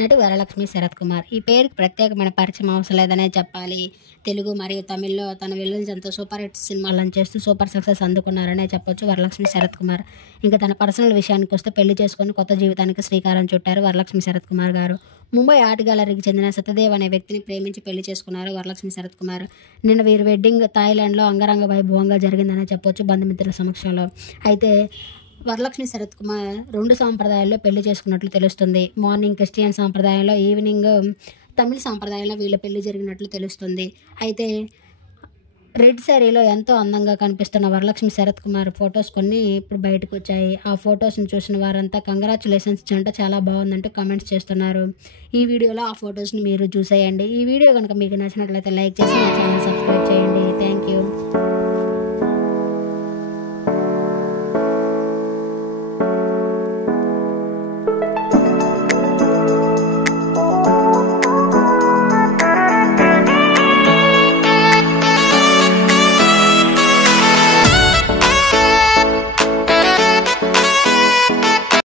నటి వరలక్ష్మి శరత్ కుమార్. ఈ పేరుకి ప్రత్యేకమైన పరిచయం అవసరం లేదనే చెప్పాలి. తెలుగు మరియు తమిళ్లో తన విలన్స్‌తో సూపర్ హిట్ సినిమాలను చేస్తూ సూపర్ సక్సెస్ అందుకున్నారనే చెప్పొచ్చు వరలక్ష్మి శరత్ కుమార్. ఇంకా తన పర్సనల్ విషయానికొస్తే పెళ్లి చేసుకొని కొత్త జీవితానికి శ్రీకారం చుట్టారు వరలక్ష్మి శరత్ కుమార్ గారు. ముంబై ఆర్ట్ గ్యాలరీకి చెందిన సత్యదేవ్ అనే వ్యక్తిని ప్రేమించి పెళ్లి చేసుకున్నారు వరలక్ష్మి శరత్ కుమార్. నిన్న వీరి వెడ్డింగ్ థాయిలాండ్‌లో అంగరంగ వైభవంగా జరిగిందనే చెప్పొచ్చు బంధుమిత్రుల సమక్షంలో. అయితే వరలక్ష్మి శరత్ కుమార్ 2 సాంప్రదాయాల్లో పెళ్లి చేసుకున్నట్లు తెలుస్తుంది. మార్నింగ్ క్రిస్టియన్ సాంప్రదాయంలో, ఈవినింగ్ తమిళ సాంప్రదాయంలో వీళ్ళ పెళ్లి జరిగినట్లు తెలుస్తుంది. అయితే రెడ్ శారీలో ఎంతో అందంగా కనిపిస్తున్న వరలక్ష్మి శరత్ కుమార్ ఫొటోస్ కొన్ని ఇప్పుడు బయటకు వచ్చాయి. ఆ ఫొటోస్ని చూసిన వారంతా కంగ్రాచులేషన్స్ జంట చాలా బాగుందంటూ కామెంట్స్ చేస్తున్నారు. ఈ వీడియోలో ఆ ఫొటోస్ని మీరు చూసేయండి. ఈ వీడియో కనుక మీకు నచ్చినట్లయితే లైక్ చేసి నా ఛానల్ సబ్స్క్రైబ్ చేయండి. Thank you.